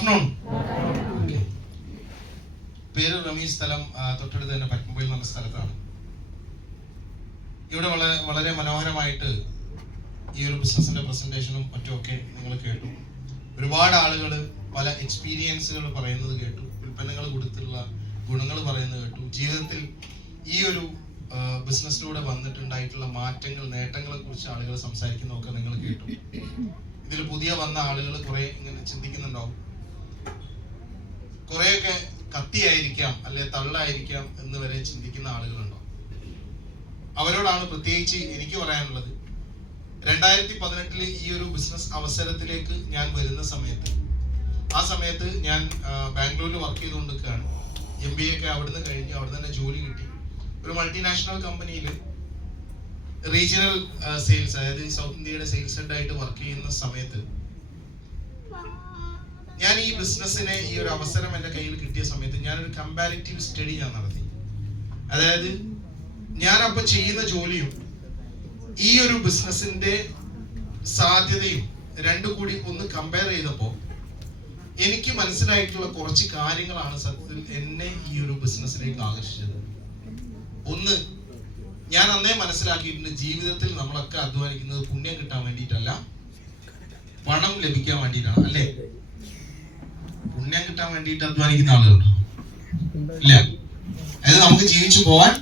Afternoon പേര് റമീസ് സ്ഥലം തൊട്ടടുത്ത് തന്നെ പറ്റുമ്പോൾ എന്ന സ്ഥലത്താണ്. ഇവിടെ വളരെ വളരെ മനോഹരമായിട്ട് ഈ ഒരു ബിസിനസിന്റെ പ്രസന്റേഷനും മറ്റുമൊക്കെ നിങ്ങൾ കേട്ടു. ഒരുപാട് ആളുകൾ പല എക്സ്പീരിയൻസുകൾ പറയുന്നത് കേട്ടു. ഉൽപ്പന്നങ്ങൾ കൊടുത്തുള്ള ഗുണങ്ങൾ പറയുന്നത് കേട്ടു. ജീവിതത്തിൽ ഈ ഒരു ബിസിനസ്സിലൂടെ വന്നിട്ടുണ്ടായിട്ടുള്ള മാറ്റങ്ങൾ നേട്ടങ്ങളെ കുറിച്ച് ആളുകൾ സംസാരിക്കുന്നതൊക്കെ നിങ്ങൾ കേട്ടു. ഇതിൽ പുതിയ വന്ന ആളുകൾ കുറെ ഇങ്ങനെ ചിന്തിക്കുന്നുണ്ടാവും. കുറെയൊക്കെ കത്തിയായിരിക്കാം അല്ലെ തള്ളായിരിക്കാം എന്ന് വരെ ചിന്തിക്കുന്ന ആളുകളുണ്ടോ? അവരോടാണ് പ്രത്യേകിച്ച് എനിക്ക് പറയാനുള്ളത്. രണ്ടായിരത്തി പതിനെട്ടിൽ ഈ ഒരു ബിസിനസ് അവസരത്തിലേക്ക് ഞാൻ വരുന്ന സമയത്ത് ആ സമയത്ത് ഞാൻ ബാംഗ്ലൂരിൽ വർക്ക് ചെയ്തുകൊണ്ടിരിക്കുകയാണ്. എം ബി എ ഒക്കെ അവിടുന്ന് കഴിഞ്ഞ് അവിടെ തന്നെ ജോലി കിട്ടി. ഒരു മൾട്ടിനാഷണൽ കമ്പനിയിൽ റീജിയണൽ സെയിൽസ് അതായത് സൗത്ത് ഇന്ത്യയുടെ സെയിൽസ് ഹെഡ് ആയിട്ട് വർക്ക് ചെയ്യുന്ന സമയത്ത് ഞാൻ ഈ ബിസിനസ്സിനെ ഈ ഒരു അവസരം എന്റെ കയ്യിൽ കിട്ടിയ സമയത്ത് ഞാനൊരു കമ്പാരിറ്റീവ് സ്റ്റഡി ഞാൻ നടത്തി. അതായത് ഞാൻ അപ്പൊ ചെയ്യുന്ന ജോലിയും ഈ ഒരു ബിസിനസ്സിന്റെ സാധ്യതയും രണ്ടും കൂടി ഒന്ന് കമ്പയർ ചെയ്തപ്പോൾ എനിക്ക് മനസ്സിലായിട്ടുള്ള കുറച്ച് കാര്യങ്ങളാണ് സത്യത്തിൽ എന്നെ ഈ ഒരു ബിസിനസ്സിലേക്ക് ആകർഷിച്ചത്. ഒന്ന് ഞാൻ അന്നേ മനസ്സിലാക്കിയിട്ടുണ്ട് ജീവിതത്തിൽ നമ്മളൊക്കെ അധ്വാനിക്കുന്നത് പുണ്യം കിട്ടാൻ വേണ്ടിയിട്ടല്ല പണം ലഭിക്കാൻ വേണ്ടിയിട്ടാണ് അല്ലേ? കിട്ടാൻ വേണ്ടിയിട്ട് അധ്വാനിക്കുന്ന ആളുകളുണ്ടോ? ഇല്ല. അതായത് നമുക്ക് ജീവിച്ചു പോവാൻ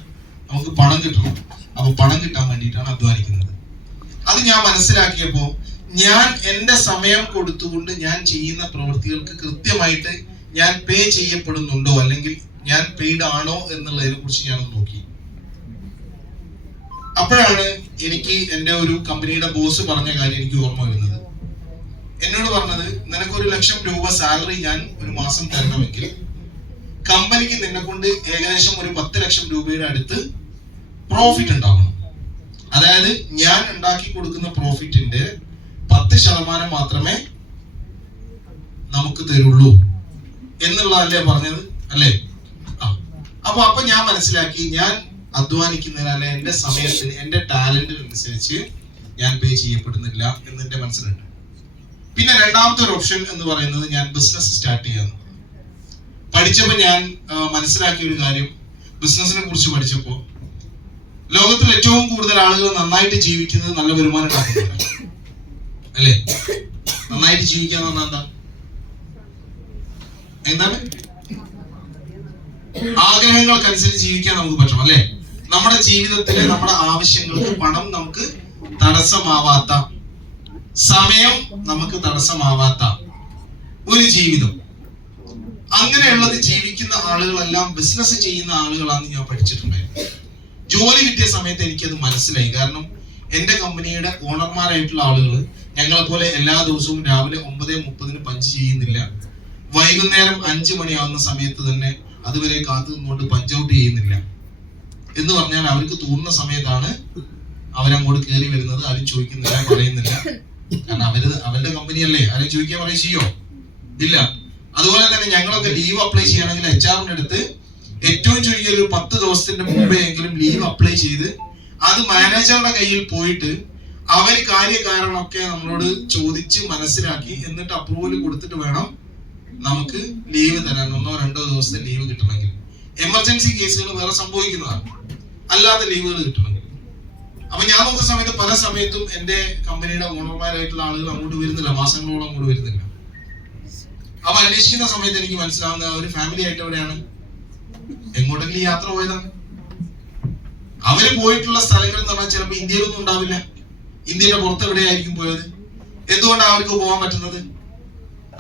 നമുക്ക് പണം കിട്ടണം അപ്പൊ പണം കിട്ടാൻ വേണ്ടിയിട്ടാണ് അധ്വാനിക്കുന്നത്. അത് ഞാൻ മനസ്സിലാക്കിയപ്പോ ഞാൻ എന്റെ സമയം കൊടുത്തുകൊണ്ട് ഞാൻ ചെയ്യുന്ന പ്രവൃത്തികൾക്ക് കൃത്യമായിട്ട് ഞാൻ പേ ചെയ്യപ്പെടുന്നുണ്ടോ? അല്ലെങ്കിൽ ഞാൻ പെയ്ഡ് ആണോ എന്നുള്ളതിനെ കുറിച്ച് ഞാൻ നോക്കി. അപ്പോഴാണ് എനിക്ക് എന്റെ ഒരു കമ്പനിയുടെ ബോസ് പറഞ്ഞ കാര്യം എനിക്ക് ഓർമ്മ വരുന്നത്. എന്നോട് പറഞ്ഞത് നിനക്ക് ഒരു ലക്ഷം രൂപ സാലറി ഞാൻ ഒരു മാസം തരണമെങ്കിൽ കമ്പനിക്ക് നിന്നെ കൊണ്ട് ഏകദേശം ഒരു പത്ത് ലക്ഷം രൂപയുടെ അടുത്ത് പ്രോഫിറ്റ് ഉണ്ടാവണം. അതായത് ഞാൻ ഉണ്ടാക്കി കൊടുക്കുന്ന പ്രോഫിറ്റിന്റെ പത്ത് ശതമാനം മാത്രമേ നമുക്ക് തരുള്ളൂ. എന്നുള്ളതല്ലേ പറഞ്ഞത്? അല്ലേ? അപ്പൊ അപ്പൊ ഞാൻ മനസ്സിലാക്കി ഞാൻ അധ്വാനിക്കുന്നതിന് അല്ലെ എന്റെ സമയത്തിന് എന്റെ ടാലന്റിനനുസരിച്ച് ഞാൻ പേ ചെയ്യപ്പെടുന്നില്ല എന്ന് മനസ്സിലുണ്ട്. പിന്നെ രണ്ടാമത്തെ ഒരു ഓപ്ഷൻ എന്ന് പറയുന്നത് ഞാൻ ബിസിനസ് സ്റ്റാർട്ട് ചെയ്യാന്ന്. പഠിച്ചപ്പോൾ ഞാൻ മനസ്സിലാക്കിയ ഒരു കാര്യം. ബിസിനസിനെ കുറിച്ച് പഠിച്ചപ്പോൾ ലോകത്തിൽ ഏറ്റവും കൂടുതൽ ആളുകൾ നന്നായിട്ട് ജീവിക്കുന്നത് നല്ല വരുമാനം ഉണ്ടാക്കുന്നവരാണ്. അല്ലേ? നന്നായിട്ട് ജീവിക്കാൻ പറഞ്ഞാൽ എന്താ? എന്താണ്? ആഗ്രഹങ്ങൾക്കനുസരിച്ച് ജീവിക്കാൻ നമുക്ക് പറ്റണം അല്ലേ? നമ്മുടെ ജീവിതത്തിലെ നമ്മുടെ ആവശ്യങ്ങൾക്ക് പണം നമുക്ക് തടസ്സമാവാത്ത സമയം നമുക്ക് തടസ്സമാവാത്ത ഒരു ജീവിതം. അങ്ങനെയുള്ളത് ജീവിക്കുന്ന ആളുകളെല്ലാം ബിസിനസ് ചെയ്യുന്ന ആളുകളാണെന്ന് ഞാൻ പഠിച്ചിട്ടുണ്ടായിരുന്നു ജോലി കിട്ടിയ സമയത്ത് എനിക്കത് മനസ്സിലായി. കാരണം എന്റെ കമ്പനിയുടെ ഓണർമാരായിട്ടുള്ള ആളുകൾ ഞങ്ങളെ പോലെ എല്ലാ ദിവസവും രാവിലെ ഒമ്പത് മുപ്പതിന് പഞ്ച് ചെയ്യുന്നില്ല. വൈകുന്നേരം അഞ്ചു മണിയാവുന്ന സമയത്ത് തന്നെ അതുവരെ കാത്തു നിന്നുകൊണ്ട് പഞ്ച് ഔട്ട് ചെയ്യുന്നില്ല. എന്ന് പറഞ്ഞാൽ അവർക്ക് തോന്നുന്ന സമയത്താണ് അവരങ്ങോട്ട് കയറി വരുന്നത്. ആരും ചോദിക്കുന്നില്ല പറയുന്നില്ല. കാരണം അവർ അവന്റെ കമ്പനിയല്ലേ ആരും ചോദിക്കാൻ പറയും ചെയ്യോ? ഇല്ല. അതുപോലെ തന്നെ ഞങ്ങളൊക്കെ ലീവ് അപ്ലൈ ചെയ്യണമെങ്കിൽ എച്ച് ആറിന്റെ അടുത്ത് ഏറ്റവും ചുരുങ്ങിയ ഒരു പത്ത് ദിവസത്തിന്റെ മുമ്പേ എങ്കിലും ലീവ് അപ്ലൈ ചെയ്ത് അത് മാനേജറുടെ കയ്യിൽ പോയിട്ട് അവർ കാര്യകാരണമൊക്കെ നമ്മളോട് ചോദിച്ച് മനസ്സിലാക്കി എന്നിട്ട് അപ്രൂവൽ കൊടുത്തിട്ട് വേണം നമുക്ക് ലീവ് തരാൻ. ഒന്നോ രണ്ടോ ദിവസത്തെ ലീവ് കിട്ടണമെങ്കിൽ. എമർജൻസി കേസുകൾ വേറെ സംഭവിക്കുന്നതാണ്. അല്ലാതെ ലീവുകൾ കിട്ടണമെങ്കിൽ. അപ്പൊ ഞാൻ നോക്കുന്ന സമയത്ത് പല സമയത്തും എന്റെ കമ്പനിയുടെ ഓണർമാരായിട്ടുള്ള ആളുകൾ അങ്ങോട്ട് വരുന്നില്ല. മാസങ്ങളോളം അങ്ങോട്ട് വരുന്നില്ല. അപ്പൊ അന്വേഷിക്കുന്ന സമയത്ത് എനിക്ക് മനസ്സിലാവുന്ന ഒരു ഫാമിലി ആയിട്ട് എവിടെയാണ്? എങ്ങോട്ടെങ്കിലും യാത്ര പോയതാണ്. അവർ പോയിട്ടുള്ള സ്ഥലങ്ങൾ എന്ന് പറഞ്ഞാൽ ചിലപ്പോൾ ഇന്ത്യയിലൊന്നും ഉണ്ടാവില്ല. ഇന്ത്യയുടെ പുറത്ത് എവിടെയായിരിക്കും പോയത്? എന്തുകൊണ്ടാണ് അവർക്ക് പോകാൻ പറ്റുന്നത്?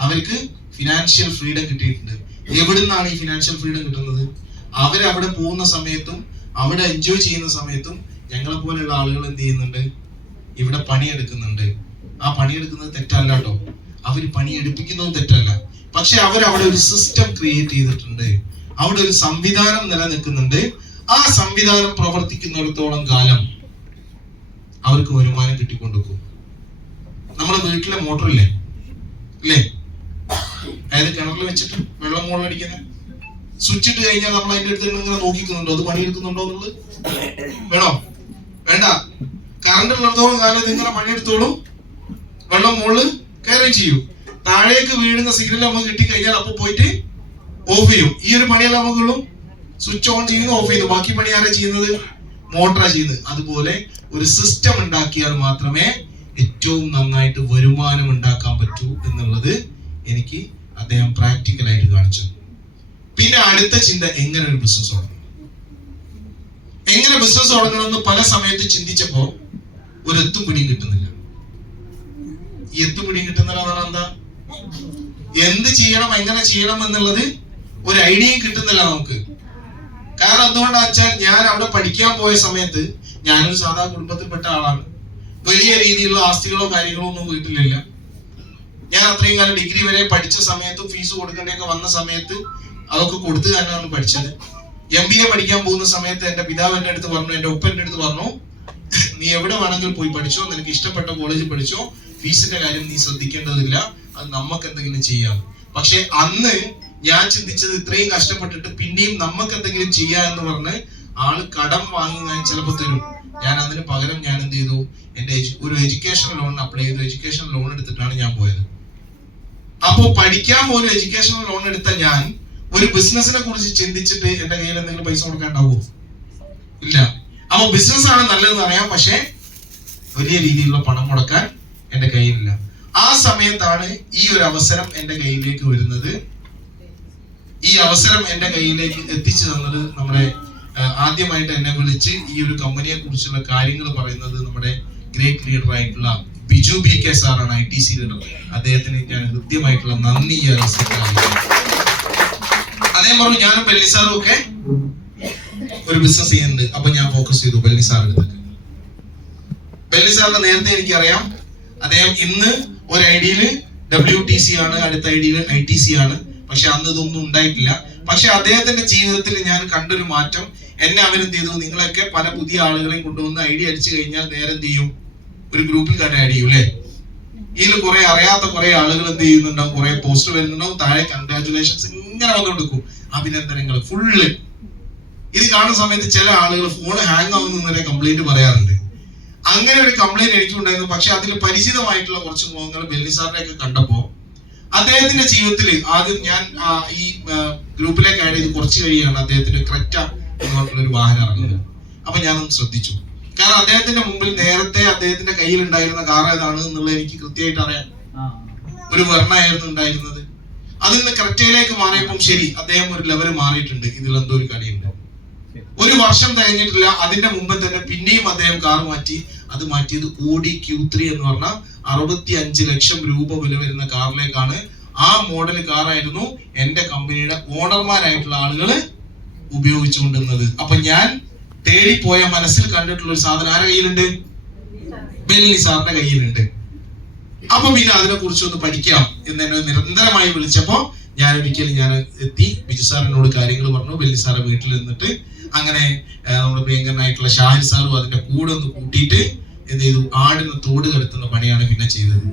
അവർക്ക് ഫിനാൻഷ്യൽ ഫ്രീഡം കിട്ടിയിട്ടുണ്ട്. എവിടുന്നാണ് ഈ ഫിനാൻഷ്യൽ ഫ്രീഡം കിട്ടുന്നത്? അവരവിടെ പോകുന്ന സമയത്തും അവിടെ എൻജോയ് ചെയ്യുന്ന സമയത്തും ഞങ്ങളെ പോലെയുള്ള ആളുകൾ എന്ത് ചെയ്യുന്നുണ്ട്? ഇവിടെ പണിയെടുക്കുന്നുണ്ട്. ആ പണിയെടുക്കുന്നത് തെറ്റല്ല കേട്ടോ അവർ പണിയെടുപ്പിക്കുന്നതും തെറ്റല്ല. പക്ഷെ അവർ അവിടെ ഒരു സിസ്റ്റം ക്രിയേറ്റ് ചെയ്തിട്ടുണ്ട്. അവിടെ ഒരു സംവിധാനം നിലനിൽക്കുന്നുണ്ട്. ആ സംവിധാനം പ്രവർത്തിക്കുന്നിടത്തോളം കാലം അവർക്ക് വരുമാനം കിട്ടിക്കൊണ്ടിരിക്കും. നമ്മുടെ വീട്ടിലെ മോട്ടർ ഇല്ലേ അതായത് കിണറിൽ വെച്ചിട്ട് വെള്ളം സ്വിച്ച് ഇട്ട് കഴിഞ്ഞാൽ നമ്മൾ അതിന്റെ അടുത്ത് ഇങ്ങനെ നോക്കിക്കുന്നുണ്ടോ? അത് പണിയെടുക്കുന്നുണ്ടോ എന്നുള്ളത്? വേണോ? വേണ്ട. കറണ്ട് ഉള്ളിടത്തോളം കാലം ഇങ്ങനെ പണിയെടുത്തോളും. വെള്ളം മുകളിൽ കയറുകയും ചെയ്യും. താഴേക്ക് വീഴുന്ന സിഗ്നൽ നമുക്ക് കിട്ടിക്കഴിഞ്ഞാൽ അപ്പൊ പോയിട്ട് ഓഫ് ചെയ്യും. ഈ ഒരു പണിയല്ല നമുക്കുള്ളൂ സ്വിച്ച് ഓൺ ചെയ്യുന്നു ഓഫ് ചെയ്യുന്നു. ബാക്കി പണി ആരാ ചെയ്യുന്നത്? മോട്ടറാ ചെയ്യുന്നത്. അതുപോലെ ഒരു സിസ്റ്റം ഉണ്ടാക്കിയാൽ മാത്രമേ ഏറ്റവും നന്നായിട്ട് വരുമാനം ഉണ്ടാക്കാൻ പറ്റൂ എന്നുള്ളത് എനിക്ക് അദ്ദേഹം പ്രാക്ടിക്കലായിട്ട് കാണിച്ചു പിന്നെ അടുത്ത ചിന്ത എങ്ങനെ ഒരു ബിസിനസ് തുടങ്ങണം എങ്ങനെ ബിസിനസ് തുടങ്ങണമെന്ന് പല സമയത്ത് ചിന്തിച്ചപ്പോ ഒരു എത്തും പിടിയും കിട്ടുന്നില്ല. ഈ എത്തും പിടിയും കിട്ടുന്നില്ല എന്നാണ് എന്താ? എന്ത് ചെയ്യണം എങ്ങനെ ചെയ്യണം എന്നുള്ളത് ഒരു ഐഡിയയും കിട്ടുന്നില്ല നമുക്ക്. കാരണം എന്തുകൊണ്ടാ വെച്ചാൽ ഞാൻ അവിടെ പഠിക്കാൻ പോയ സമയത്ത് ഞാനൊരു സാധാ കുടുംബത്തിൽപ്പെട്ട ആളാണ്. വലിയ രീതിയിലുള്ള ആസ്തികളോ കാര്യങ്ങളോ ഒന്നും വീട്ടിലില്ല. ഞാൻ അത്രയും കാലം ഡിഗ്രി വരെ പഠിച്ച സമയത്തും ഫീസ് കൊടുക്കേണ്ടൊക്കെ വന്ന സമയത്ത് അതൊക്കെ കൊടുത്തു തന്നെയാണ് പഠിച്ചത്. എം ബി എ പഠിക്കാൻ പോകുന്ന സമയത്ത് എന്റെ പിതാവ് എന്റെ അടുത്ത് പറഞ്ഞു എന്റെ ഉപ്പ എന്റെ അടുത്ത് പറഞ്ഞു നീ എവിടെ വേണമെങ്കിലും പോയി പഠിച്ചോ നിനക്ക് ഇഷ്ടപ്പെട്ട കോളേജിൽ പഠിച്ചോ ഫീസിന്റെ കാര്യം നീ ശ്രദ്ധിക്കേണ്ടതില്ല അത് നമുക്ക് എന്തെങ്കിലും ചെയ്യാം. പക്ഷെ അന്ന് ഞാൻ ചിന്തിച്ചത് ഇത്രയും കഷ്ടപ്പെട്ടിട്ട് പിന്നെയും നമുക്ക് എന്തെങ്കിലും ചെയ്യാം എന്ന് പറഞ്ഞ് ആൾ കടം വാങ്ങി ഞാൻ ചിലപ്പോൾ തരും. ഞാൻ അതിന് പകരം ഞാൻ എന്ത് ചെയ്തു? എന്റെ ഒരു എഡ്യൂക്കേഷൻ ലോൺ അപ്ലൈ ചെയ്തു. എഡ്യൂക്കേഷൻ ലോൺ എടുത്തിട്ടാണ് ഞാൻ പോയത്. അപ്പോ പഠിക്കാൻ പോലും എഡ്യൂക്കേഷൻ ലോൺ എടുത്ത ഞാൻ ഒരു ബിസിനസിനെ കുറിച്ച് ചിന്തിച്ചിട്ട് എന്റെ കയ്യിൽ എന്തെങ്കിലും പൈസ കൊടുക്കാണ്ടാവോ ഇല്ല. അപ്പൊ ബിസിനസ് ആണ് നല്ലതെന്ന് അറിയാം പക്ഷേ വലിയ രീതിയിലുള്ള പണം മുടക്കാൻ എന്റെ കയ്യിലില്ല. ആ സമയത്താണ് ഈ ഒരു അവസരം എന്റെ കയ്യിലേക്ക് വരുന്നത്. ഈ അവസരം എന്റെ കയ്യിലേക്ക് എത്തിച്ചു തന്നത് നമ്മുടെ ആദ്യമായിട്ട് എന്നെ വിളിച്ച് ഈ ഒരു കമ്പനിയെ കുറിച്ചുള്ള കാര്യങ്ങൾ പറയുന്നത് നമ്മുടെ ഗ്രേറ്റ് ലീഡർ ആയിട്ടുള്ള ബിജു ബി കെ സാറാണ് ഐ ടി സി ലീഡർ അദ്ദേഹത്തിന് ഞാൻ ഹൃദ്യമായിട്ടുള്ള നന്ദി ഈ അവസരത്തിൽ. അതേ പറഞ്ഞു ഞാനും ബെല്ലിസാറും ഒക്കെ ഒരു ബിസിനസ് ചെയ്യുന്നുണ്ട്. അപ്പൊ ഞാൻ ഫോക്കസ് ചെയ്തു ബെല്ലിസാറിന്റെ സാർ അടുത്തേക്ക് ബെല്ലി സാറിനെ നേരത്തെ എനിക്കറിയാം അദ്ദേഹം ഇന്ന് ഒരു ഐഡിയിൽ ഡബ്ല്യു ടി സി ആണ് അടുത്ത ഐഡിയിൽ ഐ ടി സി ആണ്. പക്ഷെ അന്ന് ഇതൊന്നും ഉണ്ടായിട്ടില്ല. പക്ഷെ അദ്ദേഹത്തിന്റെ ജീവിതത്തിൽ ഞാൻ കണ്ടൊരു മാറ്റം. എന്നെ അവരെന്ത് ചെയ്തു? നിങ്ങളൊക്കെ പല പുതിയ ആളുകളെയും കൊണ്ടുവന്ന് ഐഡിയ അടിച്ചു കഴിഞ്ഞാൽ നേരെ എന്ത് ചെയ്യും? ഒരു ഗ്രൂപ്പിൽ കാര്യം ആഡ് ചെയ്യും ഇതിൽ കുറെ അറിയാത്ത കുറെ ആളുകൾ എന്ത് ചെയ്യുന്നുണ്ടാവും? കുറെ പോസ്റ്റ് വരുന്നുണ്ടാവും. താഴെ കൺഗ്രാറ്റുലേഷൻസ് ഇങ്ങനെ വന്നുകൊടുക്കും അഭിനന്ദനങ്ങൾ ഫുള്ള് ഇത് കാണുന്ന സമയത്ത് ചില ആളുകൾ ഫോൺ ഹാങ് ആവുന്നു വരെ കംപ്ലൈന്റ് പറയാറുണ്ട്. അങ്ങനെ ഒരു കംപ്ലൈന്റ് എനിക്കുണ്ടായിരുന്നു. പക്ഷെ അതിൽ പരിചിതമായിട്ടുള്ള കുറച്ച് മുഖങ്ങൾ ബെല്ലി സാറിനെ ഒക്കെ കണ്ടപ്പോ അദ്ദേഹത്തിന്റെ ജീവിതത്തിൽ ആദ്യം ഞാൻ ഈ ഗ്രൂപ്പിലേക്ക് ആഡ് ചെയ്ത് കുറച്ച് കഴിയാണ് അദ്ദേഹത്തിന്റെ ക്രെറ്റ എന്ന് പറഞ്ഞിട്ടുള്ള ഒരു വാഹനം ഇറങ്ങുന്നത്. അപ്പൊ ഞാനൊന്ന് ശ്രദ്ധിച്ചു. കാരണം അദ്ദേഹത്തിന്റെ മുമ്പിൽ നേരത്തെ അദ്ദേഹത്തിന്റെ കയ്യിൽ ഉണ്ടായിരുന്ന കാർ ഏതാണ് എന്നുള്ളത് എനിക്ക് കൃത്യമായിട്ട് അറിയാം. ഒരു വർണയായിരുന്നു ഉണ്ടായിരുന്നത്. അതിൽ നിന്ന് ക്രെറ്റയിലേക്ക് മാറിയപ്പം ശരി അദ്ദേഹം ഒരു ലെവൽ മാറിയിട്ടുണ്ട്. ഇതിൽ എന്തോ ഒരു കളിയുണ്ട്. ഒരു വർഷം തികഞ്ഞിട്ടില്ല അതിന്റെ മുമ്പ് തന്നെ പിന്നെയും അദ്ദേഹം കാർ മാറ്റി. അത് മാറ്റിയത് ഓടി ക്യൂ ത്രീ എന്ന് പറഞ്ഞ അറുപത്തി അഞ്ച് ലക്ഷം രൂപ വില വരുന്ന കാറിലേക്കാണ് ആ മോഡൽ കാറായിരുന്നു എന്റെ കമ്പനിയുടെ ഓണർമാരായിട്ടുള്ള ആളുകൾ ഉപയോഗിച്ചുകൊണ്ടിരുന്നത്. അപ്പൊ ഞാൻ തേടിപ്പോയ മനസ്സിൽ കണ്ടിട്ടുള്ള ഒരു സാധനം ആരുടെ കയ്യിലുണ്ട്? ബെല്ലി സാറിന്റെ കയ്യിലുണ്ട്. അപ്പൊ പിന്നെ അതിനെ കുറിച്ച് ഒന്ന് പഠിക്കാം എന്ന് എന്നെ നിരന്തരമായി വിളിച്ചപ്പോ ഞാൻ ഒരിക്കലും ഞാൻ എത്തി. ബിജു സാറിനോട് കാര്യങ്ങൾ പറഞ്ഞു. ബെല്ലി സാറെ വീട്ടിൽ നിന്നിട്ട് അങ്ങനെ നമ്മുടെ പ്രിയങ്കരനായിട്ടുള്ള ഷാഹിദ് സാറും അതിന്റെ കൂടെ ഒന്ന് കൂട്ടിയിട്ട് എന്ത് ചെയ്തു? ആടിന് തോട് കടത്തുന്ന പണിയാണ് പിന്നെ ചെയ്തത്.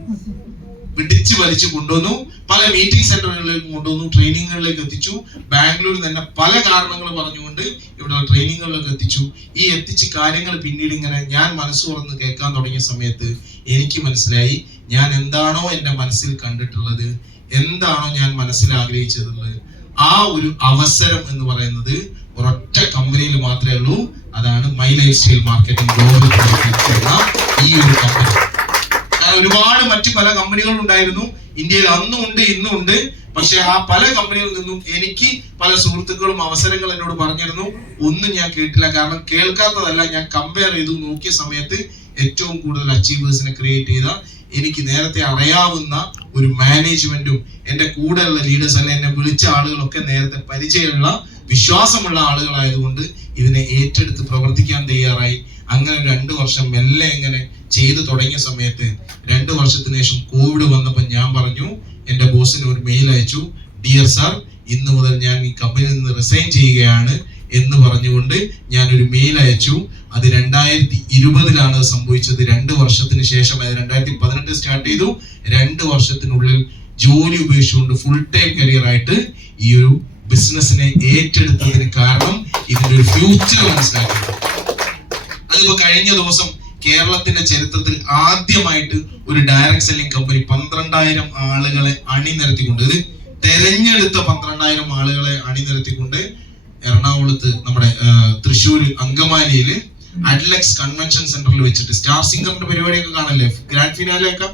പിടിച്ച് വലിച്ചു കൊണ്ടുവന്നു. പല മീറ്റിംഗ് സെന്ററുകളിലേക്ക് കൊണ്ടുവന്നു. ട്രെയിനിങ്ങുകളിലേക്ക് എത്തിച്ചു. ബാംഗ്ലൂരിൽ തന്നെ പല കാരണങ്ങൾ പറഞ്ഞുകൊണ്ട് ഇവിടെ ട്രെയിനിങ്ങുകളിലേക്ക് എത്തിച്ചു. ഈ എത്തിച്ച് കാര്യങ്ങൾ പിന്നീട് ഇങ്ങനെ ഞാൻ മനസ്സ് തുറന്ന് കേൾക്കാൻ തുടങ്ങിയ സമയത്ത് എനിക്ക് മനസ്സിലായി ഞാൻ എന്താണോ എന്റെ മനസ്സിൽ കണ്ടിട്ടുള്ളത് എന്താണോ ഞാൻ മനസ്സിൽ ആഗ്രഹിച്ചിട്ടുള്ളത് ആ ഒരു അവസരം എന്ന് പറയുന്നത് ഒരൊറ്റ കമ്പനിയിൽ മാത്രമേ ഉള്ളൂ. അതാണ് മൈ ലൈഫ് സ്റ്റൈൽ മാർക്കറ്റിംഗ് ഈ ഒരു കമ്പനി ഒരുപാട് മറ്റു പല കമ്പനികളും ഉണ്ടായിരുന്നു. ഇന്ത്യയിൽ അന്നും ഉണ്ട് ഇന്നും ഉണ്ട്. പക്ഷെ ആ പല കമ്പനികളിൽ നിന്നും എനിക്ക് പല സുഹൃത്തുക്കളും അവസരങ്ങൾ എന്നോട് പറഞ്ഞിരുന്നു. ഒന്നും ഞാൻ കേട്ടില്ല. കാരണം കേൾക്കാത്തതല്ല ഞാൻ കമ്പയർ ചെയ്തു നോക്കിയ സമയത്ത് ഏറ്റവും കൂടുതൽ അച്ചീവേഴ്സിനെ ക്രിയേറ്റ് ചെയ്ത എനിക്ക് നേരത്തെ അറിയാവുന്ന ഒരു മാനേജ്മെന്റും എന്റെ കൂടെയുള്ള ലീഡേഴ്സ് അല്ലെ എന്നെ വിളിച്ച ആളുകളൊക്കെ നേരത്തെ പരിചയമുള്ള വിശ്വാസമുള്ള ആളുകളായതുകൊണ്ട് ഇതിനെ ഏറ്റെടുത്ത് പ്രവർത്തിക്കാൻ തയ്യാറായി. അങ്ങനെ രണ്ട് വർഷം മെല്ലെ ഇങ്ങനെ ചെയ്തു തുടങ്ങിയ സമയത്ത് രണ്ട് വർഷത്തിന് ശേഷം കോവിഡ് വന്നപ്പോൾ ഞാൻ പറഞ്ഞു എന്റെ ബോസിന് ഒരു മെയിൽ അയച്ചു ഡിയർ സാർ ഇന്ന് മുതൽ ഞാൻ ഈ കമ്പനിയിൽ നിന്ന് റിസൈൻ ചെയ്യുകയാണ് എന്ന് പറഞ്ഞുകൊണ്ട് ഞാൻ ഒരു മെയിൽ അയച്ചു. അത് രണ്ടായിരത്തി ഇരുപതിലാണ് സംഭവിച്ചത്. രണ്ട് വർഷത്തിന് ശേഷം അത് രണ്ടായിരത്തി പതിനെട്ട് സ്റ്റാർട്ട് ചെയ്തു. രണ്ട് വർഷത്തിനുള്ളിൽ ജോലി ഉപേക്ഷിച്ചുകൊണ്ട് ഫുൾ ടൈം കരിയർ ആയിട്ട് ഈ ഒരു ബിസിനസ്സിനെ ഏറ്റെടുത്തതിന് കാരണം ഇതിന്റെ ഒരു ഫ്യൂച്ചർ മനസ്സിലാക്കി. അതിപ്പോ കഴിഞ്ഞ ദിവസം കേരളത്തിന്റെ ചരിത്രത്തിൽ ആദ്യമായിട്ട് ഒരു ഡയറക്ട് സെല്ലിംഗ് കമ്പനി പന്ത്രണ്ടായിരം ആളുകളെ അണിനിരത്തിക്കൊണ്ട് ഇത് തെരഞ്ഞെടുത്ത പന്ത്രണ്ടായിരം ആളുകളെ അണിനിരത്തിക്കൊണ്ട് എറണാകുളത്ത് നമ്മുടെ തൃശ്ശൂര് അങ്കമാലിയിൽ അഡ്ലക്സ് കൺവെൻഷൻ സെന്ററിൽ വെച്ചിട്ട് സ്റ്റാർ സിംഗറിന്റെ പരിപാടിയൊക്കെ കാണല്ലേ? ഗ്രാൻഡ് ഫിനാലെ ഒക്കെ?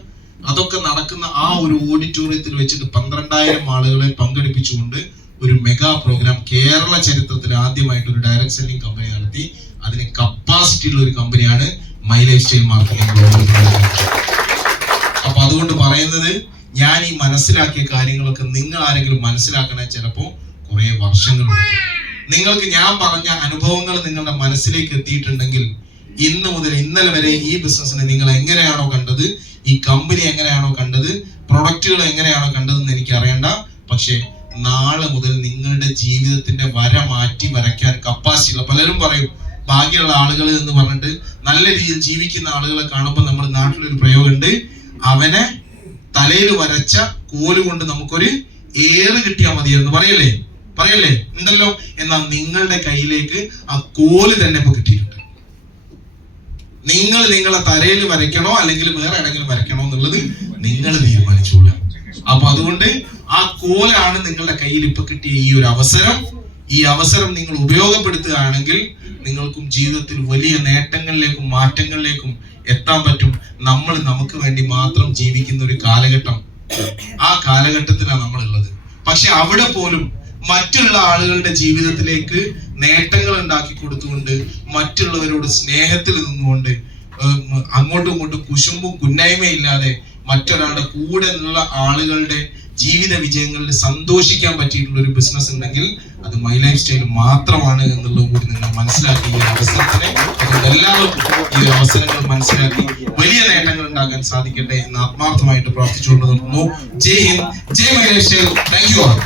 അതൊക്കെ നടക്കുന്ന ആ ഒരു ഓഡിറ്റോറിയത്തിൽ വെച്ചിട്ട് പന്ത്രണ്ടായിരം ആളുകളെ പങ്കെടുപ്പിച്ചുകൊണ്ട് ഒരു മെഗാ പ്രോഗ്രാം കേരള ചരിത്രത്തിൽ ആദ്യമായിട്ട് ഒരു ഡയറക്ട് സെല്ലിംഗ് കമ്പനി നടത്തി. അതിന് കപ്പാസിറ്റി ഉള്ള ഒരു കമ്പനിയാണ് മൈ ലൈഫ് സ്റ്റൈൽ മാർക്കറ്റിംഗ് അപ്പൊ അതുകൊണ്ട് പറയുന്നത് ഞാൻ ഈ മനസ്സിലാക്കിയ കാര്യങ്ങളൊക്കെ നിങ്ങൾ ആരെങ്കിലും മനസ്സിലാക്കണേ ചിലപ്പോ കുറെ വർഷങ്ങൾ നിങ്ങൾക്ക് ഞാൻ പറഞ്ഞ അനുഭവങ്ങൾ നിങ്ങളുടെ മനസ്സിലേക്ക് എത്തിയിട്ടുണ്ടെങ്കിൽ ഇന്ന് മുതൽ ഇന്നലെ വരെ ഈ ബിസിനസ്സിനെ നിങ്ങൾ എങ്ങനെയാണോ കണ്ടത് ഈ കമ്പനി എങ്ങനെയാണോ കണ്ടത് പ്രൊഡക്റ്റുകൾ എങ്ങനെയാണോ കണ്ടതെന്ന് എനിക്ക് അറിയണ്ട. പക്ഷേ നാളെ മുതൽ നിങ്ങളുടെ ജീവിതത്തിന്റെ വര മാറ്റി വരയ്ക്കാൻ കപ്പാസിറ്റി ഉള്ള പലരും പറയും ഭാഗ്യമുള്ള ആളുകൾ എന്ന് പറഞ്ഞിട്ട് നല്ല രീതിയിൽ ജീവിക്കുന്ന ആളുകളെ കാണുമ്പോൾ നമ്മുടെ നാട്ടിലൊരു പ്രയോഗമുണ്ട്. അവനെ തലയിൽ വരച്ച കോൽ കൊണ്ട് നമുക്കൊരു ഏറ് കിട്ടിയാൽ എന്ന് പറയല്ലേ? പറയല്ലേ? ഉണ്ടല്ലോ? എന്നാൽ നിങ്ങളുടെ കയ്യിലേക്ക് ആ കോൽ തന്നെ ഇപ്പൊ കിട്ടിയിട്ടുണ്ട്. നിങ്ങൾ നിങ്ങളെ തലയിൽ വരയ്ക്കണോ അല്ലെങ്കിൽ വേറെ എവിടെങ്കിലും വരയ്ക്കണോ എന്നുള്ളത് നിങ്ങൾ തീരുമാനിച്ചോളൂ അപ്പൊ അതുകൊണ്ട് ആ കോലാണ് നിങ്ങളുടെ കയ്യിൽ ഇപ്പൊ കിട്ടിയ ഈ ഒരു അവസരം. ഈ അവസരം നിങ്ങൾ ഉപയോഗപ്പെടുത്തുകയാണെങ്കിൽ നിങ്ങൾക്കും ജീവിതത്തിൽ വലിയ നേട്ടങ്ങളിലേക്കും മാറ്റങ്ങളിലേക്കും എത്താൻ പറ്റും. നമ്മൾ നമുക്ക് വേണ്ടി മാത്രം ജീവിക്കുന്ന ഒരു കാലഘട്ടം. ആ കാലഘട്ടത്തിലാണ് നമ്മളുള്ളത്. പക്ഷെ അവിടെ പോലും മറ്റുള്ള ആളുകളുടെ ജീവിതത്തിലേക്ക് നേട്ടങ്ങൾ ഉണ്ടാക്കി കൊടുത്തുകൊണ്ട് മറ്റുള്ളവരോട് സ്നേഹത്തിൽ നിന്നുകൊണ്ട് അങ്ങോട്ടും ഇങ്ങോട്ടും കുശുമ്പും കുന്നായ്മയും ഇല്ലാതെ മറ്റൊരാളുടെ കൂടെ ഉള്ള ആളുകളുടെ ജീവിത വിജയങ്ങളിൽ സന്തോഷിക്കാൻ പറ്റിയിട്ടുള്ള ഒരു ബിസിനസ് ഉണ്ടെങ്കിൽ അത് മൈ ലൈഫ് സ്റ്റൈൽ മാത്രമാണ് എന്നുള്ളത് കൂടി നിങ്ങൾ മനസ്സിലാക്കി ഈ അവസരത്തിനെ. എല്ലാവർക്കും ഈ അവസരങ്ങൾ മനസ്സിലാക്കി വലിയ നേട്ടങ്ങൾ ഉണ്ടാക്കാൻ സാധിക്കട്ടെ എന്ന് ആത്മാർത്ഥമായിട്ട് പ്രാർത്ഥിച്ചുകൊണ്ട് നിർത്തുന്നു Jai Hind. Jai my life style thank you